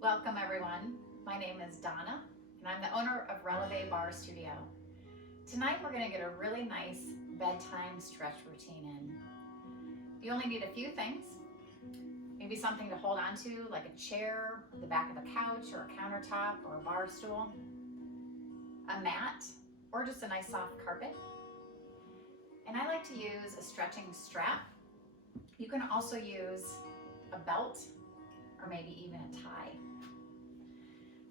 Welcome everyone. My name is Donna and I'm the owner of Releve Bar Studio. Tonight we're going to get a really nice bedtime stretch routine in. You only need a few things. Maybe something to hold on to like a chair, the back of a couch or a countertop or a bar stool, a mat, or just a nice soft carpet. And I like to use a stretching strap. You can also use a belt or maybe even a tie.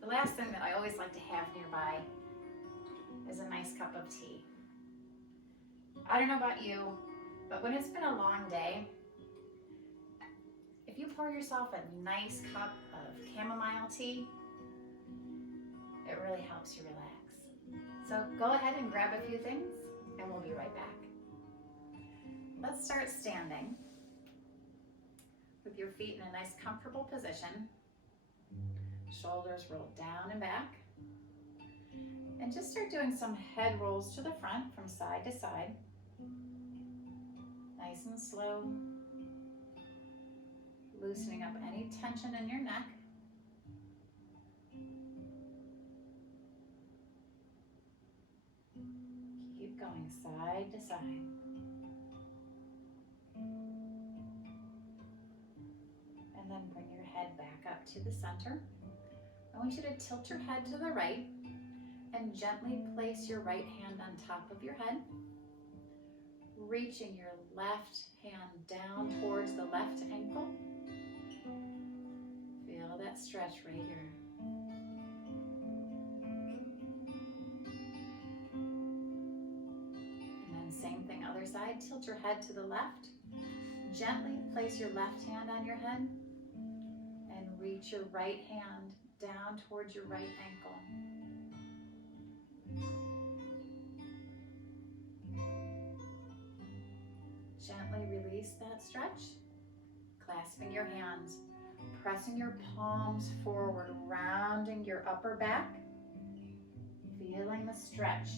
The last thing that I always like to have nearby is a nice cup of tea. I don't know about you, but when it's been a long day, if you pour yourself a nice cup of chamomile tea, it really helps you relax. So go ahead and grab a few things and we'll be right back. Let's start standing with your feet in a nice comfortable position. Shoulders rolled down and back. And just start doing some head rolls to the front from side to side. Nice and slow. Loosening up any tension in your neck. Keep going side to side. And then bring your head back up to the center. I want you to tilt your head to the right and gently place your right hand on top of your head, reaching your left hand down towards the left ankle. Feel that stretch right here. And then same thing, other side. Tilt your head to the left. Gently place your left hand on your head and reach your right hand down towards your right ankle. Gently release that stretch, clasping your hands, pressing your palms forward, rounding your upper back, feeling the stretch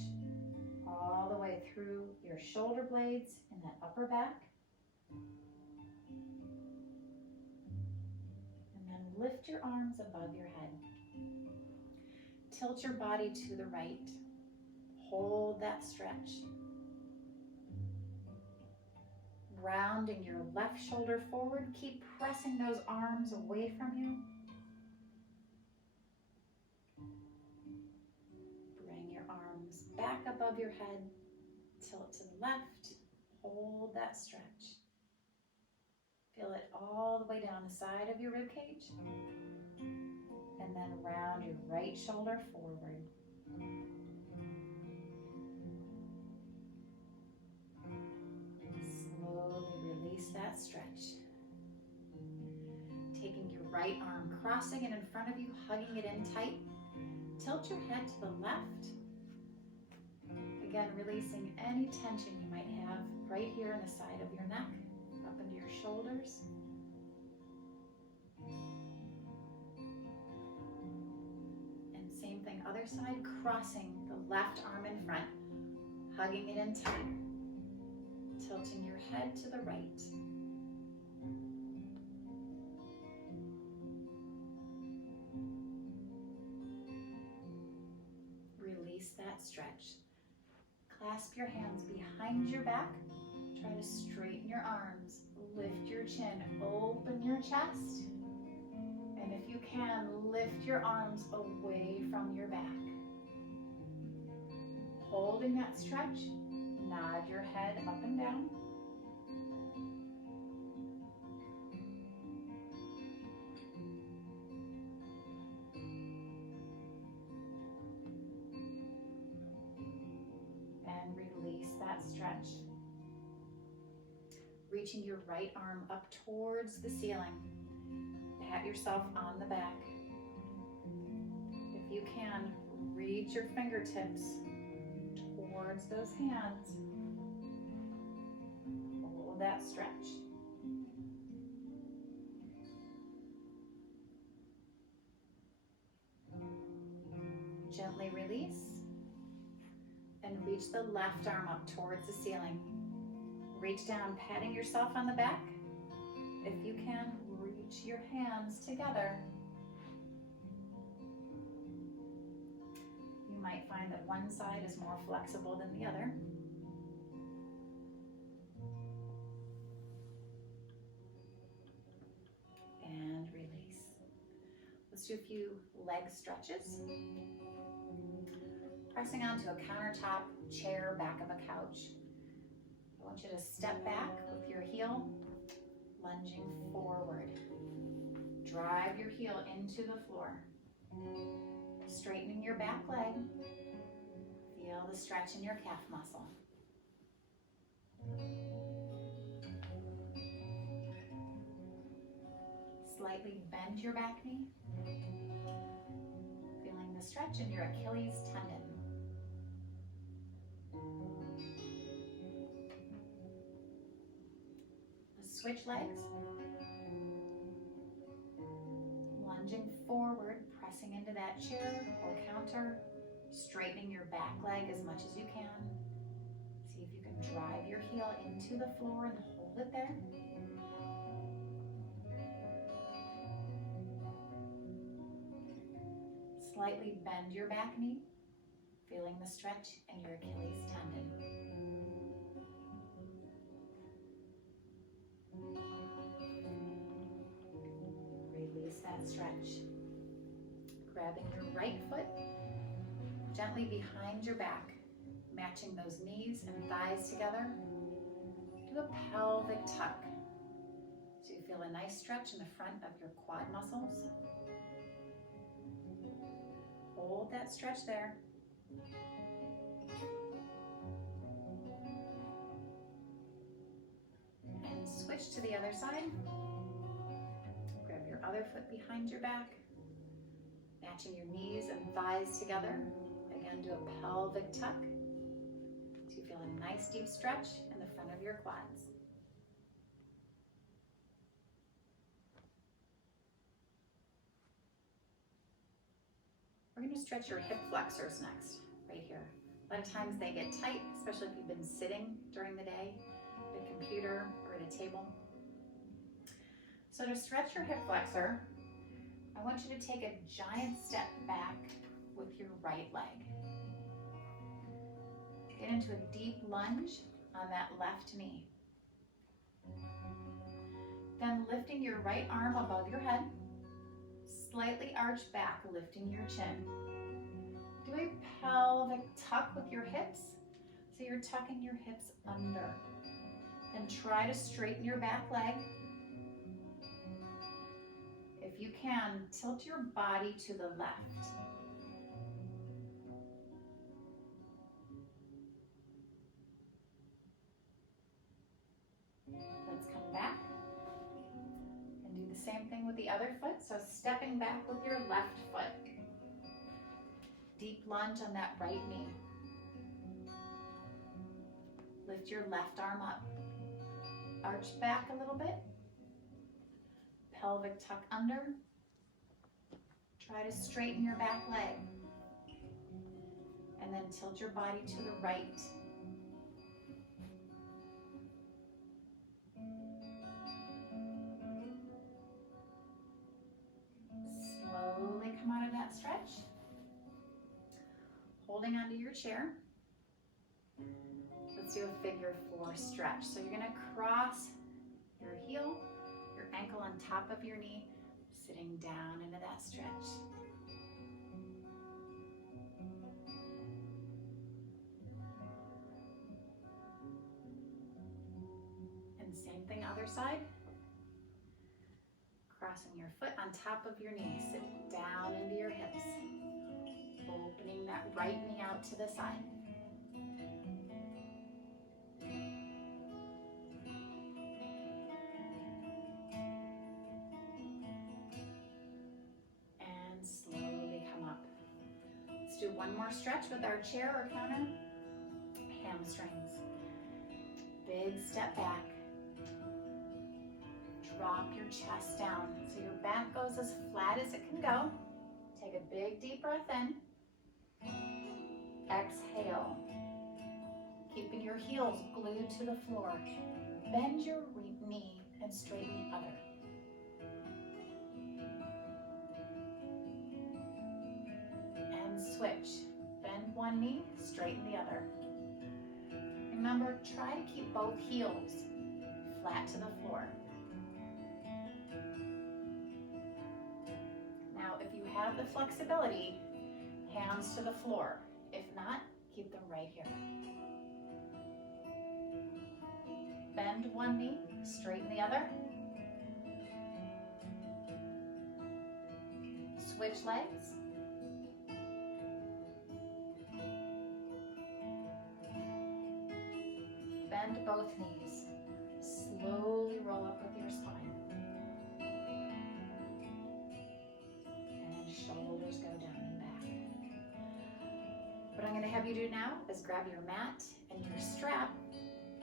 all the way through your shoulder blades and that upper back. And then lift your arms above your head. Tilt your body to the right. Hold that stretch. Rounding your left shoulder forward. Keep pressing those arms away from you. Bring your arms back above your head. Tilt to the left. Hold that stretch. Feel it all the way down the side of your rib cage. And then round your right shoulder forward. Slowly release that stretch. Taking your right arm, crossing it in front of you, hugging it in tight. Tilt your head to the left. Again, releasing any tension you might have right here in the side of your neck, up into your shoulders. And same thing, other side, crossing the left arm in front, hugging it in tight. Tilting your head to the right. Release that stretch. Clasp your hands behind your back. Try to straighten your arms. Lift your chin, open your chest. And if you can, lift your arms away from your back. Holding that stretch, nod your head up and down. And release that stretch. Reaching your right arm up towards the ceiling. Pat yourself on the back. If you can, reach your fingertips towards those hands. Hold that stretch. Gently release and reach the left arm up towards the ceiling. Reach down, patting yourself on the back. If you can, reach your hands together You might find that one side is more flexible than the other. And release. Let's do a few leg stretches. Pressing onto a countertop, chair, back of a couch. I want you to step back with your heel, lunging forward. Drive your heel into the floor. Straightening your back leg. Feel the stretch in your calf muscle. Slightly bend your back knee. Feeling the stretch in your Achilles tendon. Let's switch legs. Lunging forward, pressing into that chair or counter, straightening your back leg as much as you can. See if you can drive your heel into the floor and hold it there. Slightly bend your back knee, feeling the stretch in your Achilles tendon. Release that stretch. Grabbing your right foot gently behind your back, matching those knees and thighs together. Do a pelvic tuck. So you feel a nice stretch in the front of your quad muscles. Hold that stretch there. And switch to the other side. Grab your other foot behind your back, matching your knees and thighs together. Again, do a pelvic tuck. So you feel a nice deep stretch in the front of your quads. We're going to stretch your hip flexors next, right here. A lot of times they get tight, especially if you've been sitting during the day at a computer or at a table. So to stretch your hip flexor, I want you to take a giant step back with your right leg. Get into a deep lunge on that left knee. Then lifting your right arm above your head, slightly arch back, lifting your chin. Do a pelvic tuck with your hips, so you're tucking your hips under. Then try to straighten your back leg. If you can, tilt your body to the left. Let's come back and do the same thing with the other foot. So stepping back with your left foot. Deep lunge on that right knee. Lift your left arm up. Arch back a little bit. Pelvic tuck under. Try to straighten your back leg. And then tilt your body to the right. Slowly come out of that stretch. Holding onto your chair. Let's do a figure 4 stretch. So you're going to cross your heel, your ankle on top of your knee, sitting down into that stretch. And same thing, other side. Crossing your foot on top of your knee, sit down into your hips. Opening that right knee out to the side. And slowly come up. Let's do one more stretch with our chair or counter. Hamstrings. Big step back. Drop your chest down so your back goes as flat as it can go. Take a big deep breath in. Exhale. Keeping your heels glued to the floor. Bend your knee and straighten the other. And switch. Bend one knee, straighten the other. Remember, try to keep both heels flat to the floor. Now, if you have the flexibility, hands to the floor. If not, keep them right here. Bend one knee, straighten the other. Switch legs. Bend both knees. Slowly roll up with your spine. And shoulders go down and back. What I'm going to have you do now is grab your mat and your strap,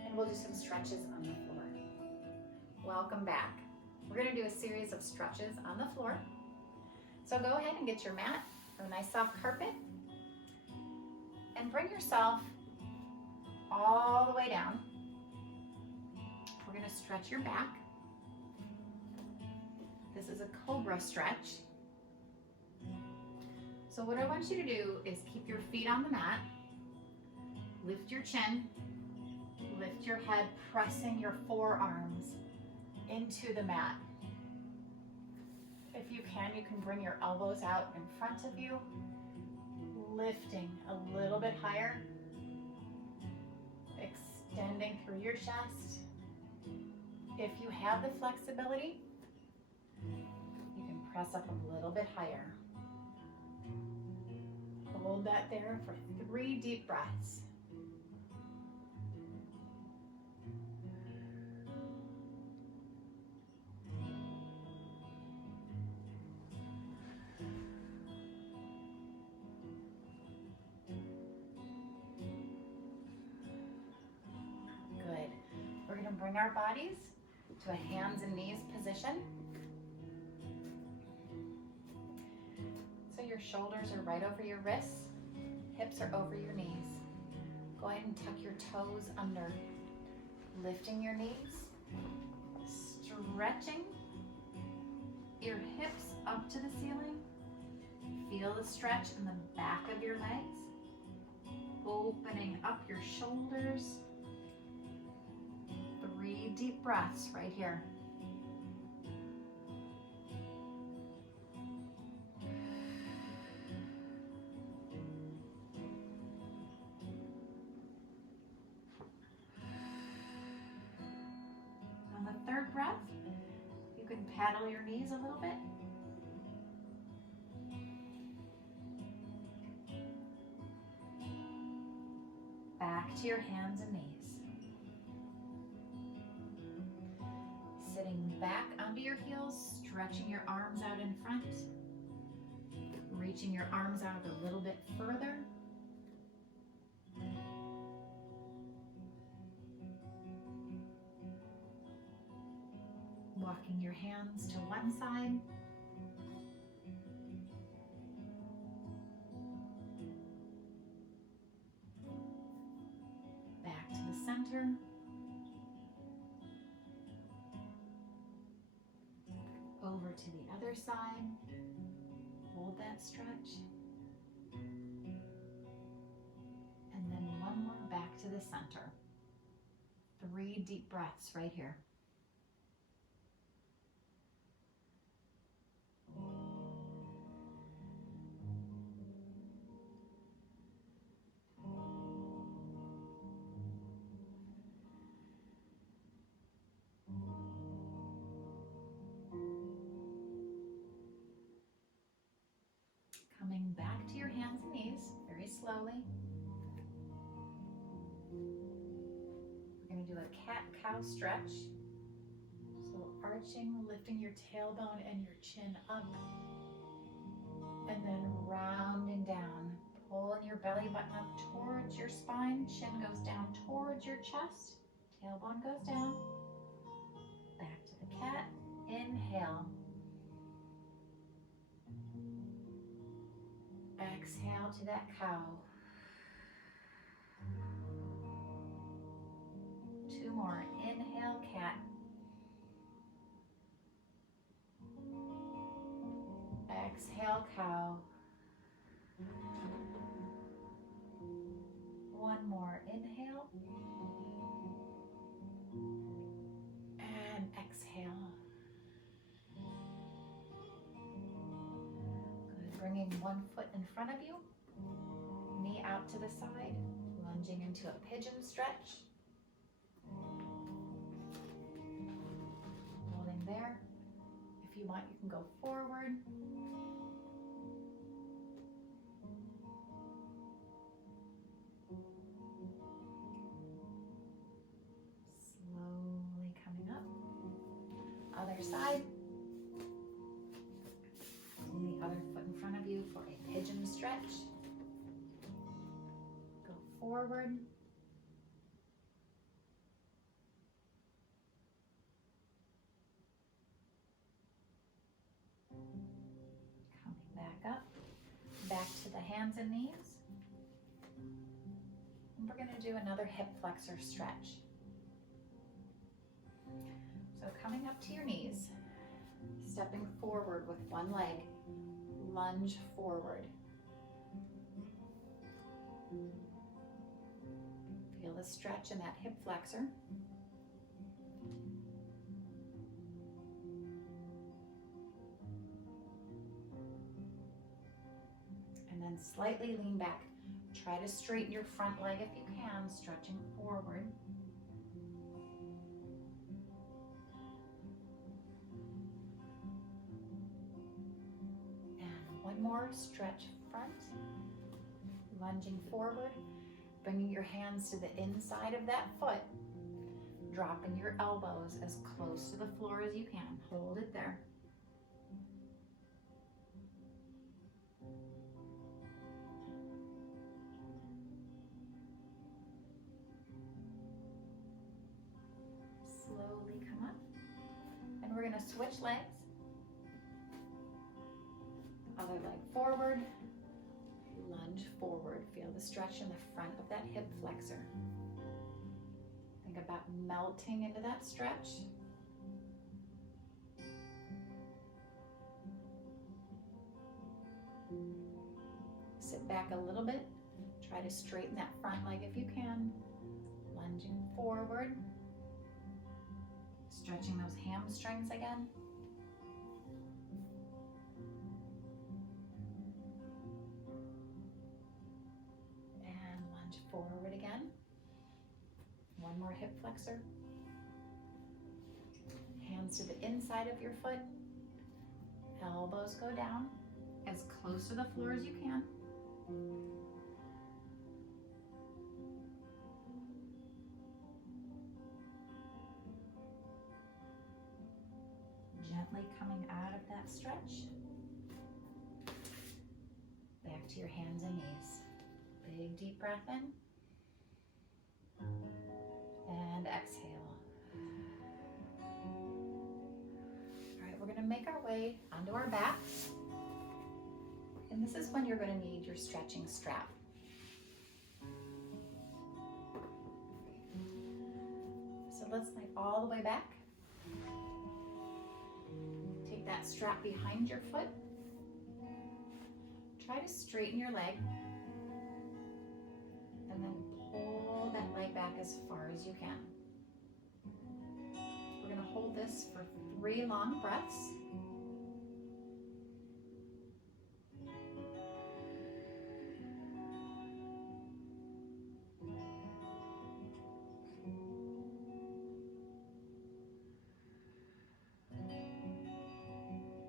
and we'll do some stretches on the floor. Welcome back. We're going to do a series of stretches on the floor. So go ahead and get your mat or a nice soft carpet and bring yourself all the way down. We're going to stretch your back. This is a cobra stretch. So what I want you to do is keep your feet on the mat, lift your chin, lift your head, pressing your forearms into the mat. If you can bring your elbows out in front of you, lifting a little bit higher, extending through your chest. If you have the flexibility, you can press up a little bit higher. Hold that there for 3 deep breaths. Good. We're going to bring our bodies to a hands and knees position. So your shoulders are right over your wrists, hips are over your knees. Go ahead and tuck your toes under, lifting your knees, stretching your hips up to the ceiling. Feel the stretch in the back of your legs, opening up your shoulders. 3 deep breaths right here. On the 3rd breath, you can paddle your knees a little bit. Back to your hands and knees. Sitting back onto your heels, stretching your arms out in front, reaching your arms out a little bit further. Walking your hands to one side. Back to the center. Over to the other side. Hold that stretch. And then one more back to the center. 3 deep breaths right here. Coming back to your hands and knees, very slowly. We're going to do a cat-cow stretch. So arching, lifting your tailbone and your chin up. And then rounding down, pulling your belly button up towards your spine. Chin goes down towards your chest. Tailbone goes down. Back to the cat. Inhale. Exhale to that cow. 2 more. Inhale, cat. Exhale, cow. One more inhale. And exhale. Good. Bringing one foot in front of you. Knee out to the side. Lunging into a pigeon stretch. Holding there. If you want, you can go forward. Slowly coming up. Other side. Bring the other foot in front of you for a pigeon stretch. Go forward. Back up, back to the hands and knees. And we're going to do another hip flexor stretch. So coming up to your knees, stepping forward with one leg, lunge forward. Feel the stretch in that hip flexor. And then slightly lean back. Try to straighten your front leg if you can, stretching forward. And one more, stretch front, lunging forward, bringing your hands to the inside of that foot, dropping your elbows as close to the floor as you can. Hold it there. Slowly come up. And we're going to switch legs. Other leg forward. Lunge forward. Feel the stretch in the front of that hip flexor. Think about melting into that stretch. Sit back a little bit. Try to straighten that front leg if you can. Lunging forward. Stretching those hamstrings again. And lunge forward again. One more hip flexor. Hands to the inside of your foot. Elbows go down as close to the floor as you can. Gently coming out of that stretch. Back to your hands and knees. Big deep breath in. And exhale. All right, we're going to make our way onto our backs. And this is when you're going to need your stretching strap. So let's lay all the way back. Take that strap behind your foot. Try to straighten your leg. And then pull that leg back as far as you can. We're going to hold this for 3 long breaths.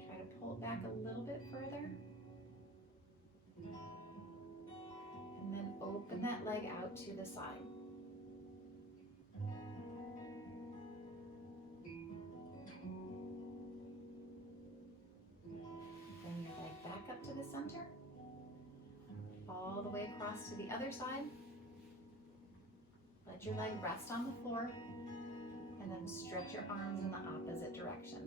Try to pull it back a little bit further. And then open that leg out to the side. Bring your leg back up to the center. All the way across to the other side. Let your leg rest on the floor. And then stretch your arms in the opposite direction.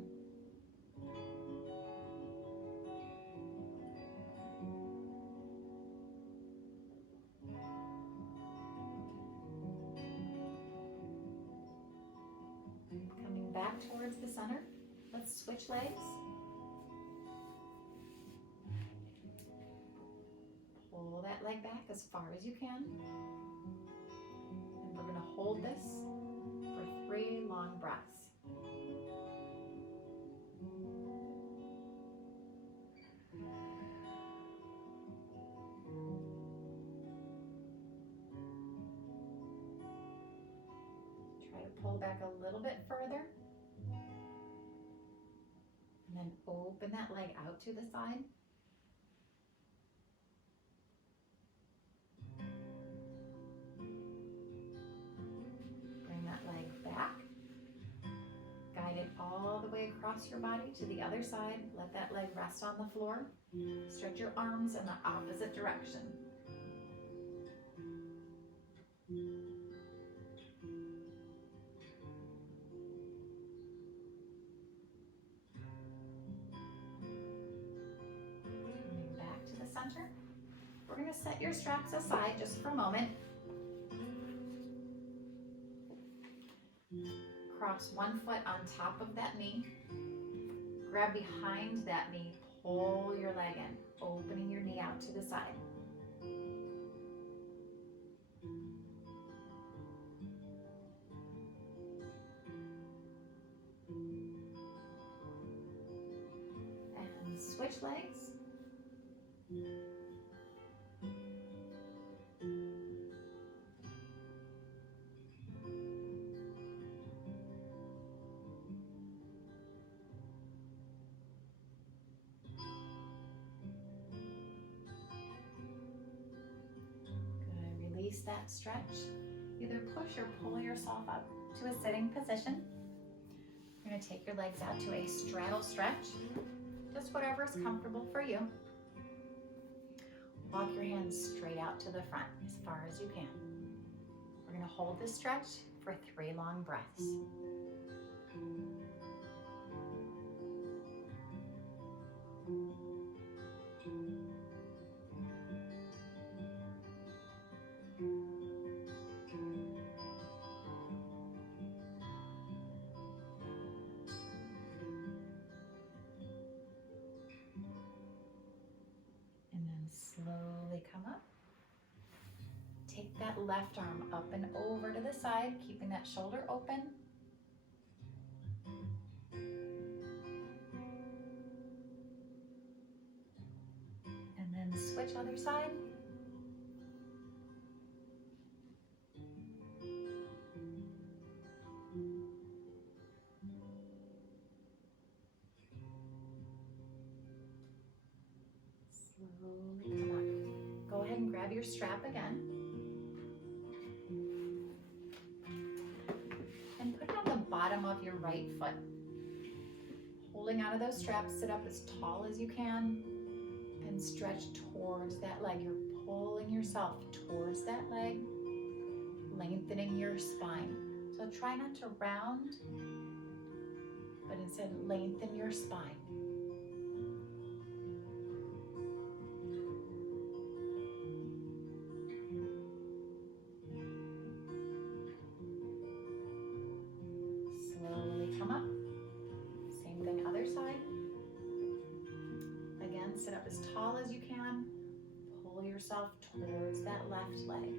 Coming back towards the center. Let's switch legs. Pull that leg back as far as you can. hold this for 3 long breaths. Try to pull back a little bit further. And then open that leg out to the side. Bring that leg back. Guide it all the way across your body to the other side. Let that leg rest on the floor. Stretch your arms in the opposite direction. Coming back to the center. We're going to set your straps aside just for a moment. Cross one foot on top of that knee. Grab behind that knee, pull your leg in, opening your knee out to the side. And switch legs. Release that stretch. Either push or pull yourself up to a sitting position. You're going to take your legs out to a straddle stretch, just whatever is comfortable for you. Walk your hands straight out to the front as far as you can. We're going to hold this stretch for 3 long breaths. Slowly come up. Take that left arm up and over to the side, keeping that shoulder open. And then switch other side. Slowly come up. Go ahead and grab your strap again. And put it on the bottom of your right foot. Holding out of those straps, sit up as tall as you can and stretch towards that leg. You're pulling yourself towards that leg, lengthening your spine. So try not to round, but instead lengthen your spine. Come up. Same thing, other side. Again, sit up as tall as you can. Pull yourself towards that left leg.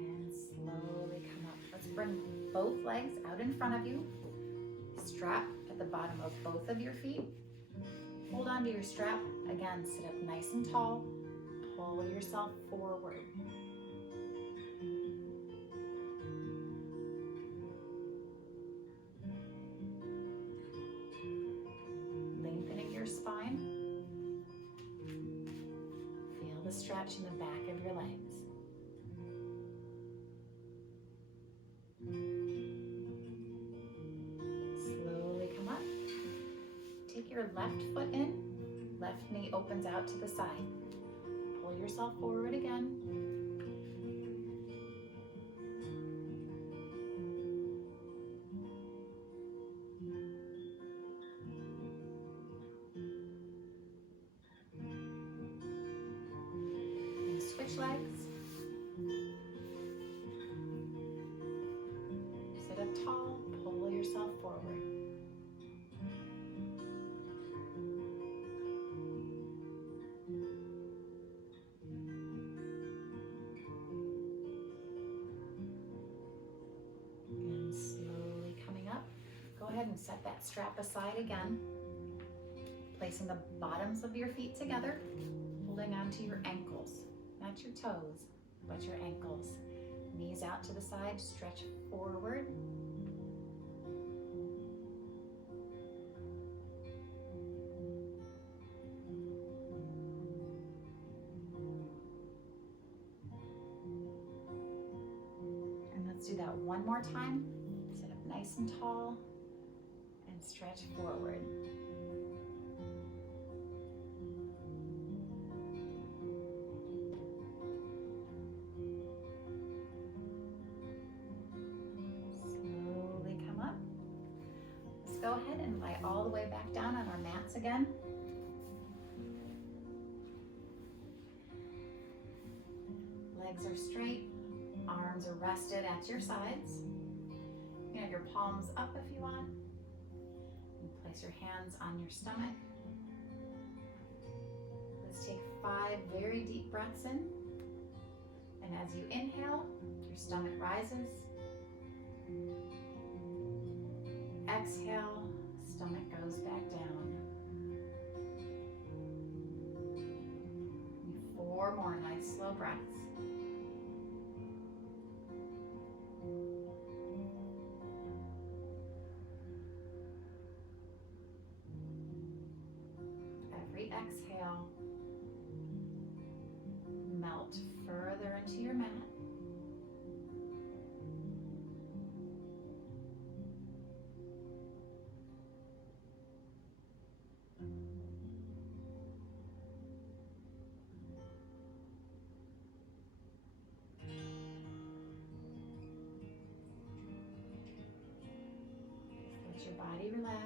And slowly come up. Let's bring both legs out in front of you. Strap at the bottom of both of your feet. Hold on to your strap. Again, sit up nice and tall. Pull yourself forward. Lengthening your spine. Feel the stretch in the back of your legs. Your left foot in, left knee opens out to the side. Pull yourself forward again. And switch legs. Sit up tall, pull yourself ahead and set that strap aside again, placing the bottoms of your feet together, holding onto your ankles, not your toes, but your ankles. Knees out to the side, stretch forward. And let's do that one more time. Sit up nice and tall and stretch forward. Go ahead and lie all the way back down on our mats again. Legs are straight, arms are rested at your sides. You can have your palms up if you want. And place your hands on your stomach. Let's take 5 very deep breaths in. And as you inhale, your stomach rises. Exhale, stomach goes back down. 4 more nice slow breaths. Every exhale, melt further into your mat. Let your body relax.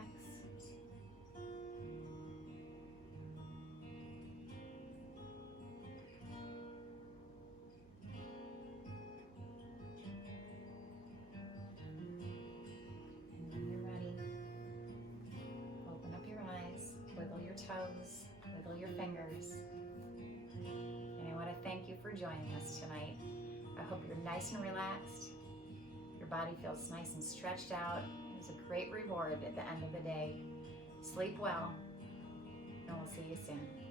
And when you're ready, open up your eyes, wiggle your toes, wiggle your fingers. And I want to thank you for joining us tonight. I hope you're nice and relaxed. Your body feels nice and stretched out. It's a great reward at the end of the day. Sleep well, and we'll see you soon.